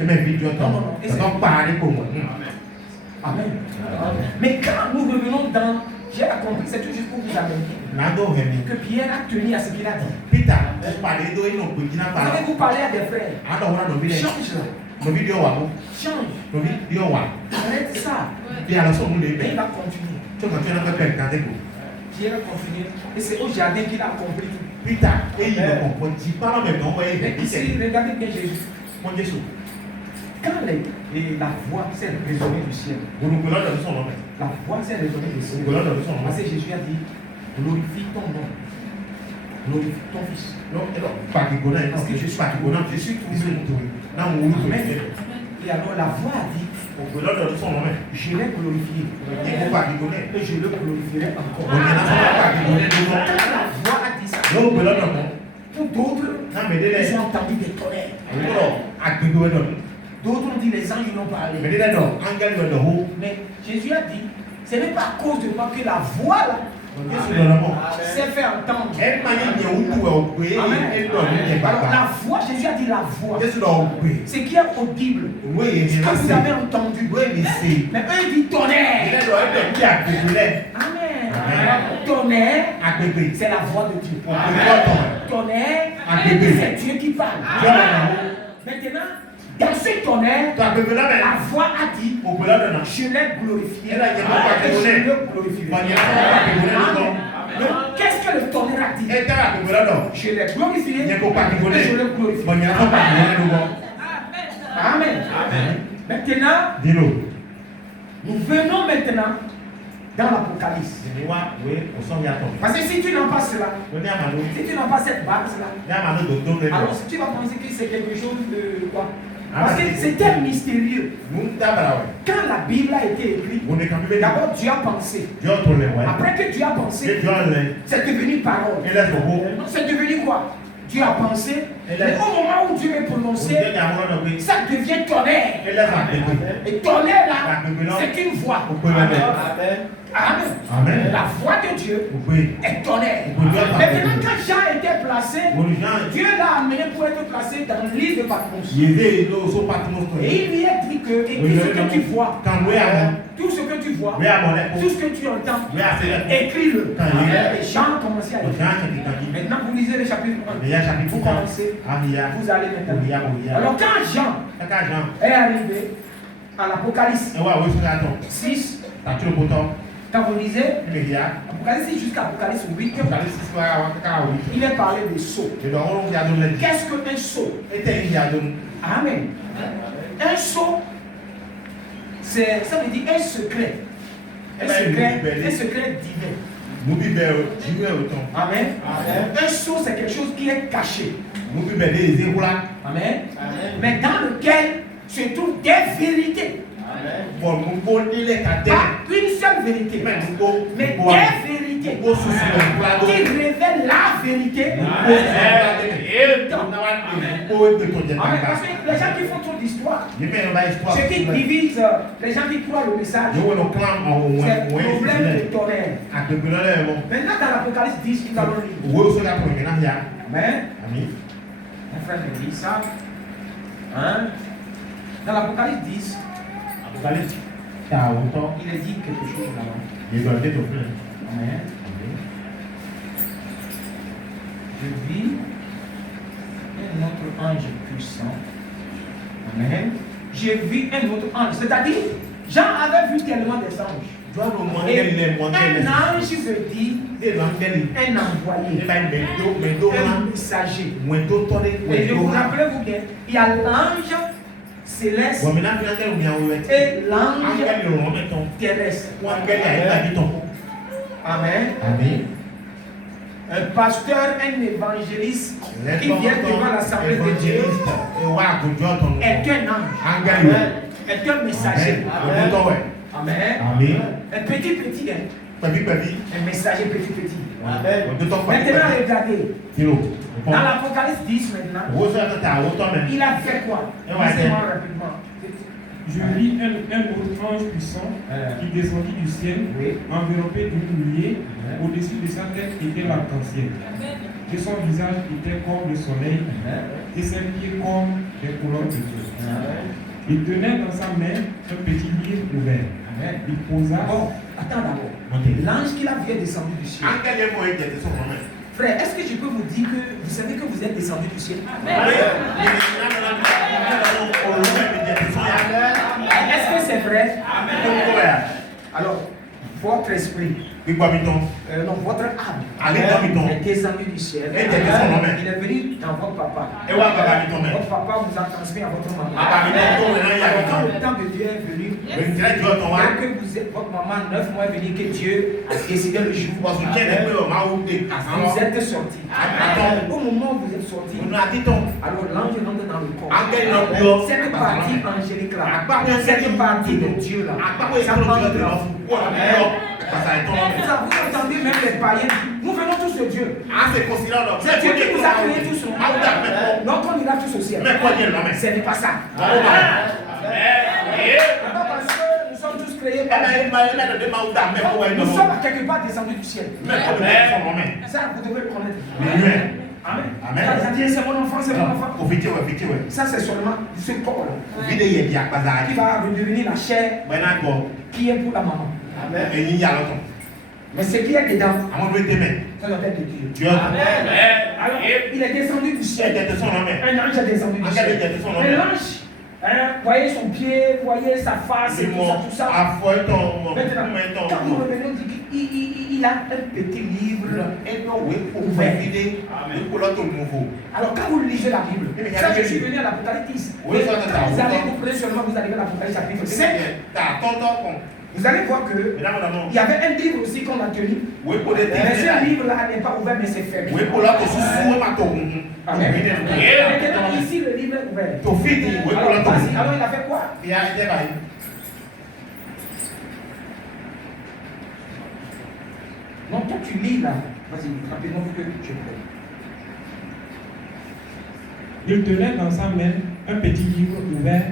Non, non, non. Amen. Mais quand nous revenons dans... J'ai compris, c'est tout juste pour vous amener que Pierre a tenu à ce qu'il a dit. Vous parlez à des frères. Change là. Change. Arrête ça. Et il va continuer. Pierre a continué. Et c'est au jardin qu'il a compris. Mais ici, regardez bien Jésus. Quand la voix s'est résonnée du ciel, la voix s'est résonnée du ciel, parce que Jésus a dit, glorifie ton nom, glorifie ton fils. Parce que je suis trouvé. Amen. Et alors la voix a dit, je l'ai glorifié. Et je le glorifierai encore. La voix a dit ça. Pour d'autres, ils ont entendu des tonnerres. D'autres ont dit les anges n'ont parlé. Mais Jésus a dit, ce n'est pas à cause de moi que la voix là s'est fait entendre. Amen. Alors la voix, Jésus a dit la voix. Ce qui est audible. Ce que vous avez entendu. Mais eux ils disent tonnerre. Amen. Tonnerre, c'est la voix de Dieu. Tonnerre, c'est Dieu qui parle. Maintenant, dans ce tonnerre, la voix a dit, je l'ai glorifié. Et je le glorifierai. Qu'est-ce que le tonnerre a dit? Je l'ai glorifié et je le glorifie. Amen. Maintenant, nous venons maintenant dans l'Apocalypse. Parce que si tu n'as pas cela, si tu n'as pas cette base-là, alors tu vas penser que c'est quelque chose de quoi? Parce que c'était mystérieux. Quand la Bible a été écrite, d'abord Dieu a pensé. Après que Dieu a pensé, c'est devenu parole. C'est devenu quoi? Dieu a pensé. Mais au moment où Dieu est prononcé, ça devient tonnerre. Et tonnerre là, c'est une voix. Amen. La voix de Dieu est tonnerre. Maintenant, quand Jean était placé, Dieu l'a amené pour être placé dans l'île de Patmos. Et il lui a dit que tout ce que tu vois, tout ce que tu vois, tout ce que tu entends, écris-le. Et Jean a commencé à écrire. Maintenant, vous lisez le chapitre 1. Vous commencez, vous allez maintenant. Alors, quand Jean est arrivé à l'Apocalypse 6, quand vous lisez Apocalypse jusqu'à Apocalypse 8, il est parlé des sceaux. Qu'est-ce qu'un sceau? Amen. Un sceau, ça veut dire un secret. Un secret divin. Amen. Un sceau, c'est quelque chose qui est caché. Amen. Mais dans lequel se trouvent des vérités. Pas une seule vérité, mais des vérités qui révèlent la vérité. Parce que les gens qui font trop d'histoire, ce qui divise les gens qui croient le message, c'est le problème de tonnerre. Maintenant, dans l'Apocalypse 10, nous allons lire. Amen. Mon frère me dit ça. Dans l'Apocalypse 10, il est dit quelque chose là-bas. Amen. Je vis un autre ange puissant. Amen. J'ai vu un autre ange. C'est-à-dire, Jean avait vu tellement des anges. Et un ange veut dire un envoyé, un messager. Et je vous rappelle-vous bien, il y a l'ange céleste et l'ange terrestre. Amen. Un pasteur, un évangéliste qui vient devant l'assemblée de Dieu est un ange. Est un messager. Amen. Un petit, un messager petit. Maintenant, regardez. Dans l'Apocalypse 10 maintenant, il a fait quoi? Lisez-moi rapidement. Je vis un autre ange puissant qui descendit du ciel, enveloppé d'une nuée, au-dessus de sa tête était l'arc-en-ciel. Et son visage était comme le soleil, et ses pieds comme des couleurs de Dieu. Il tenait dans sa main un petit livre ouvert. Il posa. Bon, attends d'abord. L'ange qui l'a vu est descendu du ciel. Frère, est-ce que je peux vous dire que vous savez que vous êtes descendu du ciel? Est-ce que c'est vrai? Alors, votre esprit, non, votre âme est descendu du ciel. Il est venu dans votre papa. Votre papa vous a transmis à votre maman. Alors, quand le temps de Dieu est venu, que vous êtes, votre maman, 9 mois est venu, que Dieu a décidé le jour. Vous êtes sorti. Au moment où vous êtes sorti, alors l'ange rentre dans le corps. Cette partie angélique là, cette partie de Dieu là, ça mange de l'enfant. Vous entendez même les païens, nous venons tous de Dieu. C'est Dieu qui nous a créés tous. Donc on ira tous au ciel. Ce n'est pas ça. Parce que nous sommes tous créés par Dieu. Nous sommes quelque part descendus du ciel. Ça, vous devez le connaître. Amen. C'est mon enfant, c'est mon enfant. Ça, c'est seulement ce corps-là qui va redevenir la chair qui est pour la maman. Amen. Mais ce qui est dedans, ça doit être de Dieu. Alors, il est descendu du ciel. Un ange est descendu du ciel. Et l'ange, voyez son pied, voyez sa face et tout ça. Maintenant, quand vous revenez, on dit qu'il a un petit livre ouvert. Alors, quand vous lisez la Bible, ça, je suis venu à l'Apocalypse. Quand vous allez vous prenez seulement, vous arrivez à l'Apocalypse chapitre 5. Vous allez voir que il y avait un livre aussi qu'on a tenu. Mais ce livre-là n'est pas ouvert, mais c'est fermé. Amen. Maintenant, ici, le livre est ouvert. Alors, il a fait quoi? Non, toi, tu lis là. Vas-y, rapidement, que je prie. Il tenait dans sa main un petit livre ouvert.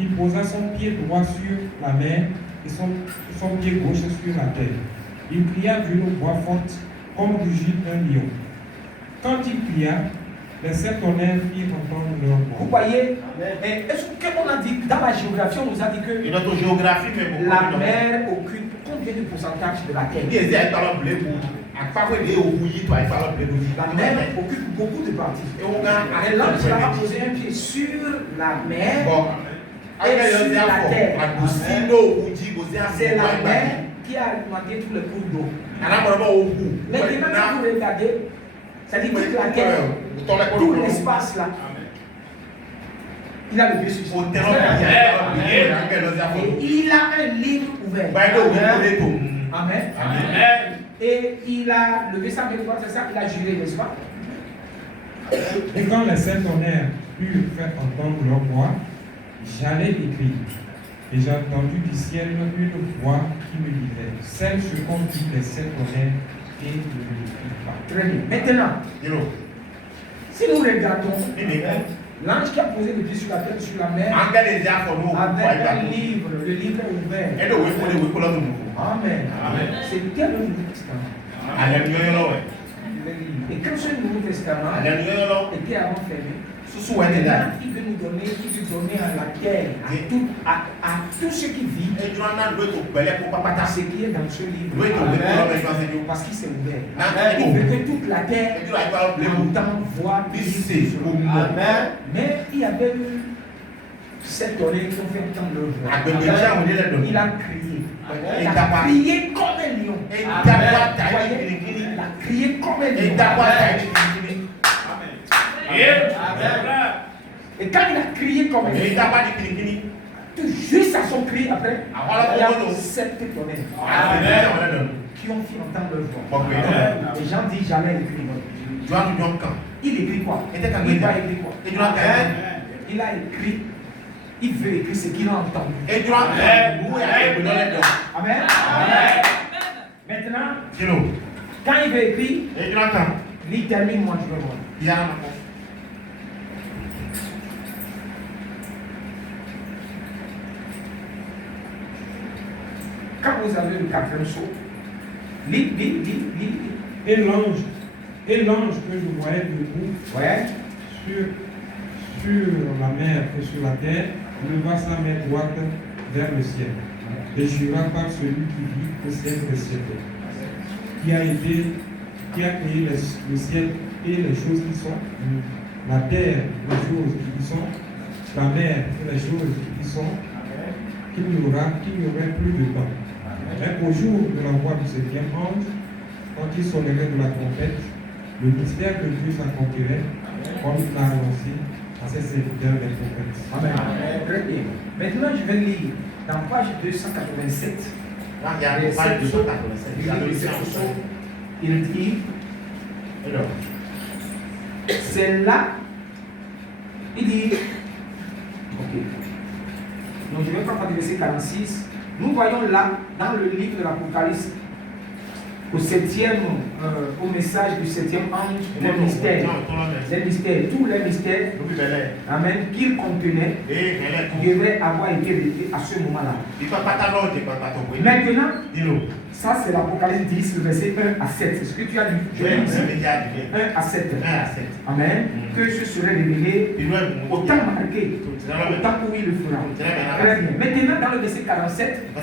Il posa son pied droit sur la mer et son pied gauche sur la terre. Il cria d'une voix forte, comme rugit un lion. Quand il cria, les 7 tonnerres firent entendre leur voix. Vous voyez, est-ce qu'on a dit, dans la géographie, on nous a dit que la mer occupe combien de pourcentage de la terre? La mer occupe beaucoup de parties. Et l'ange a posé un pied sur la mer. Et sur la terre. C'est la mer qui a alimenté tous les cours d'eau. Maintenant, quand vous regardez, c'est-à-dire toute la terre, tout l'espace là, il a le pied sur ça. Et il a un livre ouvert. Amen. Et il a levé sa main droite, c'est ça qu'il a juré, n'est-ce pas? Et quand les 7 tonnerres purent faire entendre leur voix, j'allais écrire, et j'ai entendu du ciel une voix qui me disait, celle ce qu'on dit les 7 tonnerres et ne l'écrit pas. Très bien. Maintenant, si nous regardons, l'ange qui a posé le pied sur la terre, sur la mer, avec un livre, le livre est ouvert. Amen. C'était le Nouveau Testament. Et quand ce Nouveau Testament était avant fermé, il veut nous donner, il veut donner à la terre, à tout ce qui vit, ce qui est dans ce livre. Parce qu'il s'est ouvert. Il veut que toute la terre entende, voit, lise. Mais il y avait eu 7 tonnerres qui ont fait entendre leur voix. Il a crié. Il a crié comme un lion. Il a crié comme un lion. Et quand il a crié comme un lion, tout juste à son cri après, il y a 7 tonnerres qui ont fait entendre leur voix. Les gens disent jamais écrire. Il écrit quoi? Il va écrire quoi? Il a écrit. Il veut écrire ce qu'il a entendu. Amen. Maintenant, quand il veut écrire, il termine, moi je vais voir. Quand vous avez le 4e saut, lis. Et l'ange que je voyais debout sur la mer et sur la terre, leva sa main droite vers le ciel, et jura par celui qui vit au siècle des siècles, qui a créé le ciel et les choses qui sont, la terre, les choses qui y sont, la mer et les choses qui y sont, qu'il n'y aurait plus de temps. Mais qu'au jour de la voix du septième ange, quand il sonnerait de la trompette, le mystère de Dieu s'accomplirait, comme il l'a annoncé à ses serviteurs des prophètes. Amen. Très bien. Maintenant, je vais lire dans page 287. Page 287. Il dit, c'est là, il dit, ok. Donc je vais prendre le verset 46. Nous voyons là, dans le livre de l'Apocalypse, au message du septième ange, les mystères, tous les mystères, amen, qu'il contenait, devaient avoir été révélés à ce moment-là. Maintenant, ça c'est l'Apocalypse 10, le verset 1 à 7. C'est ce que tu as lu. Je lis ici. 1 à 7. Amen. Que ce serait révélé au temps marqué, au temps où il le fera. Très bien. Maintenant, dans le verset 47, ça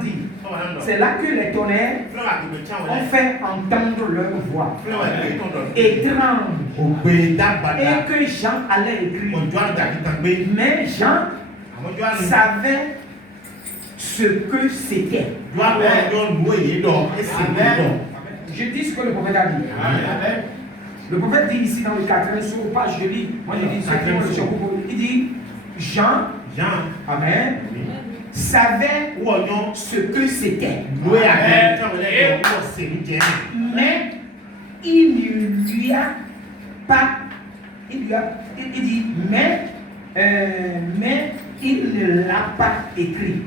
dit, c'est là que les tonnerres ont fait entendre leur voix étrange et que Jean allait écrire. Mais Jean savait ce que c'était. Je dis ce que le prophète a dit. Le prophète dit ici dans le 4e sur page, je lis, moi je dis il dit Jean, amen, savait ce que c'était. Mais il ne lui a pas, il dit, mais il ne l'a pas écrit.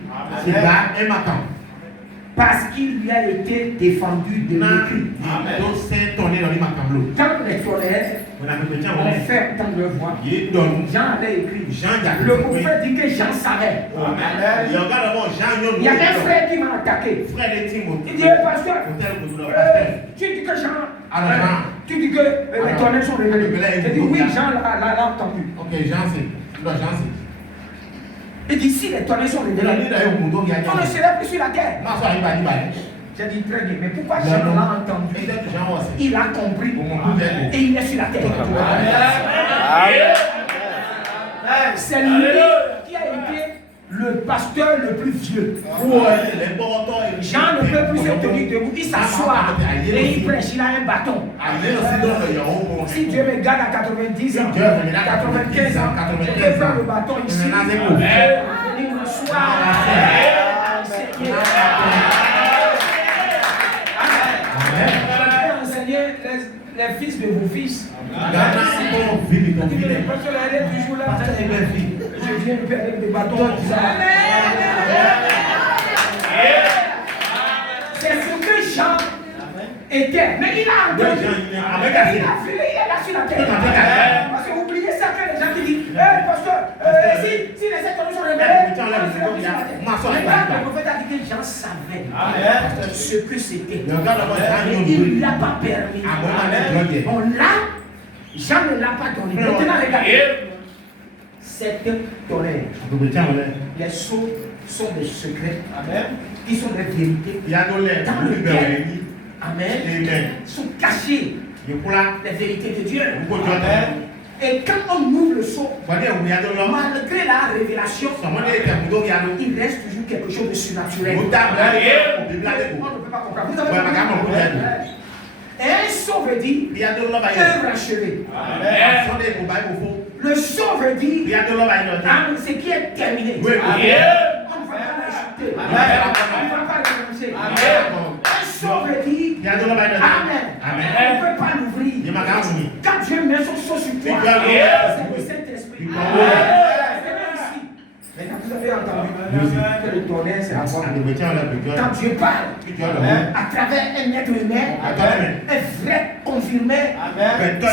Parce qu'il lui a été défendu de l'écrit. Quand les tonnerres ont fait entendre leur voix, Jean avait écrit. Le prophète dit que Jean savait. Il y a un frère qui m'a attaqué. Il dit, pasteur, tu dis que Jean, tu dis que les tonnerres sont révélés. Je dis, oui, Jean l'a entendu. Ok, Jean sait. Il dit, si les tonnerres sont révélés, on ne serait plus sur la terre. J'ai dit très bien, mais pourquoi Jean l'a entendu? Il a compris et il est sur la terre. C'est lui qui a été le pasteur le plus vieux. Jean ne peut plus se tenir debout, il s'assoit et il prêche, il a un bâton. Si Dieu me garde à 90 ans, 95 ans, je peux prendre le bâton ici, venir m'asseoir, enseigner les fils de vos fils. Elle est toujours là. Je viens avec des bâtons. C'est ce que Jean était. Mais il a entendu. Il est là sur la terre. Parce que vous oubliez ça que les gens qui disent pasteur, si les étoiles sont révélées, le prophète a dit que Jean savait ce que c'était. Il ne l'a pas permis. On l'a, Jean ne l'a pas donné. Maintenant, regardez. Cette tonnerre, les sceaux sont des secrets. Ils sont des vérités. Dans lequel, amen, sont cachées les vérités de Dieu. Et quand on ouvre le sceau, malgré la révélation, il reste toujours quelque chose de surnaturel. On ne peut pas comprendre. Vous avez compris? Et un sceau veut dire œuvre achevée. Le sceau veut dire ce qui est terminé. On ne va pas l'ajouter. On ne va pas l'annoncer. Un sceau veut dire amen. On ne peut pas l'ouvrir. Quand Dieu met son sceau sur toi, c'est le Saint-Esprit. Mais quand vous avez entendu que le tonnerre, c'est la voix. Quand Dieu parle, à travers un être humain, un vrai confirmé,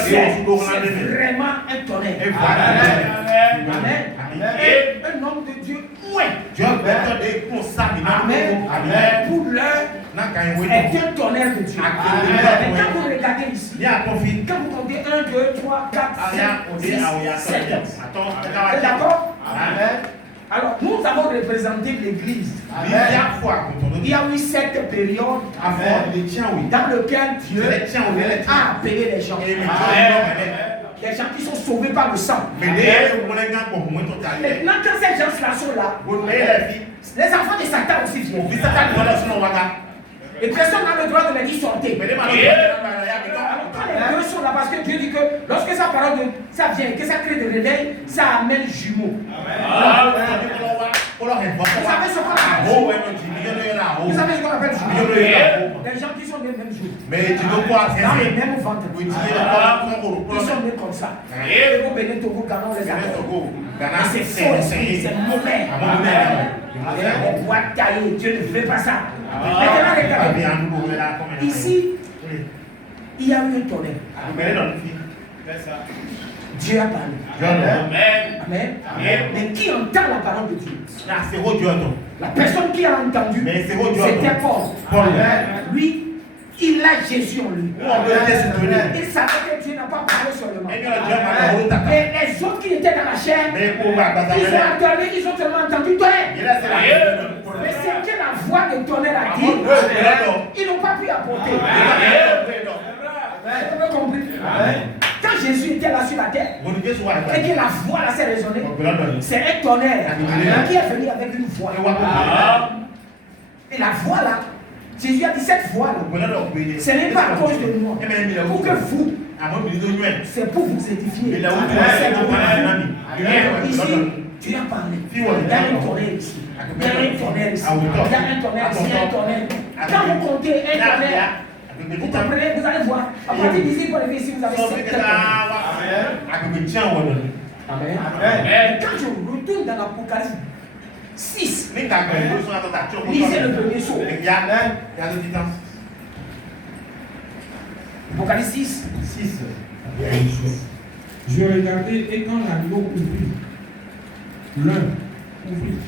c'est vraiment un tonnerre. Amen. Et un homme de Dieu, amen, pour l'heure, est un tonnerre de Dieu. Et quand vous regardez regardez ici. Quand vous comptez 1, 2, 3, 4, 5, 6, 7. D'accord? Alors, nous avons représenté l'Église. Il y a eu cette période dans laquelle Dieu a appelé les gens. Les gens qui sont sauvés par le sang. Maintenant, quand ces gens-là sont là, les enfants de Satan aussi viennent. Et personne n'a le droit de les dire sortez. Alors, quand les deux sont là, parce que Dieu dit que lorsque sa parole ça vient, que ça crée des réveils, ça amène jumeaux. Vous savez ce qu'on appelle jumeaux? Vous savez ce qu'on appelle jumeaux? Les gens qui sont nés le même jour. Dans le même ventre. Ils sont nés comme ça. Et vous venez Togo, Ghana, on les appelle. C'est faux, c'est mauvais. Les boîtes taillées, Dieu ne fait pas ça. Maintenant, regardez. Ici, il y a eu un tonnerre. Dieu a parlé. Amen. Mais qui entend la parole de Dieu? La personne qui a entendu, c'était Paul. Lui, il a Jésus en lui. Il savait que Dieu n'a pas parlé seulement. Et les autres qui étaient dans la chair, ils ont tellement entendu tonnerre. Mais c'est que la voix de tonnerre a dit, ils n'ont pas pu apporter. Vous avez compris? Quand Jésus était là sur la terre, et que la voix là s'est résonnée, c'est un tonnerre qui est venu avec une voix. Et la voix là, Jésus a dit cette voix là, ce n'est pas à cause de moi, pour que vous, c'est pour vous édifier. C'est pour vous. Ici, Dieu a parlé. Il y a un tonnerre ici. Il y a un tonnerre ici. Il y a un tonnerre ici. Il y a un tonnerre. Quand vous comptez un tonnerre, vous comprenez, vous allez voir. À partir d'ici, pour arriver ici, vous avez 7 tonnerres. Amen. Amen. Quand je retourne dans l'Apocalypse 6, lisez le premier saut. Apocalypse 6. Je regardais et quand l'agneau ouvrit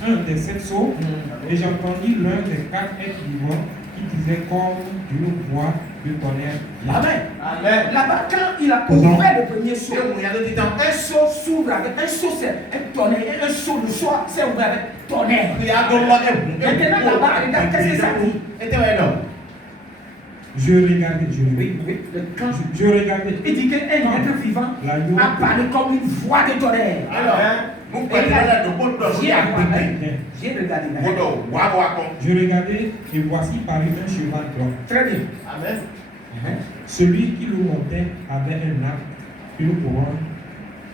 un des 7 sceaux, et j'entendis l'un des 4 êtres vivants qui disait comme d'une voix de tonnerre. Amen. Là-bas, quand il a ouvert le premier sceau, un sceau s'ouvre avec un sceau, c'est un tonnerre, un sceau, le sceau c'est ouvert avec tonnerre. Maintenant, là-bas, regarde, qu'est-ce que ça dit? Je regardais. Il dit qu'un être vivant a parlé comme une voix de tonnerre. J'ai regardé. Je regardais et voici parut un cheval blanc. Très bien. Amen. Celui qui le montait avait un arc, une couronne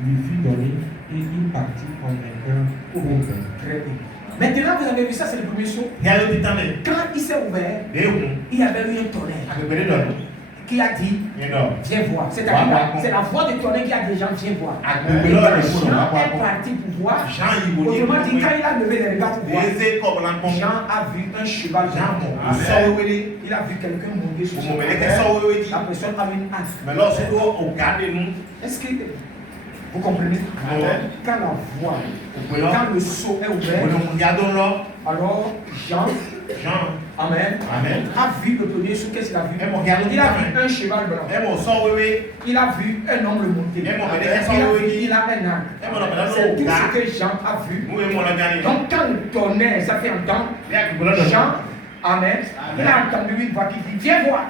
lui fut donnée et il partit en vainqueur pour le peuple. Très bien. Maintenant, vous avez vu ça, c'est le premier saut. Quand il s'est ouvert, il y avait eu un tonnerre qui a dit, viens voir. C'est-à-dire, c'est la voix du tonnerre qui a dit, viens voir. Et quand Jean est parti pour voir, autrement dit, quand il a levé les regards pour voir, Jean a vu un cheval blanc. Il a vu quelqu'un monter sur cheval. La personne avait une hache. Est-ce que vous comprenez? Quand la voix, quand le seau est ouvert, alors Jean, Amen, a vu le premier seau. Qu'est-ce qu'il a vu? Il a vu un cheval blanc. Il a vu un homme le monter. Il a un arc. C'est tout ce que Jean a vu. Donc quand le tonnerre, ça fait entendre, Jean, Amen, il a entendu une voix qui dit, viens voir.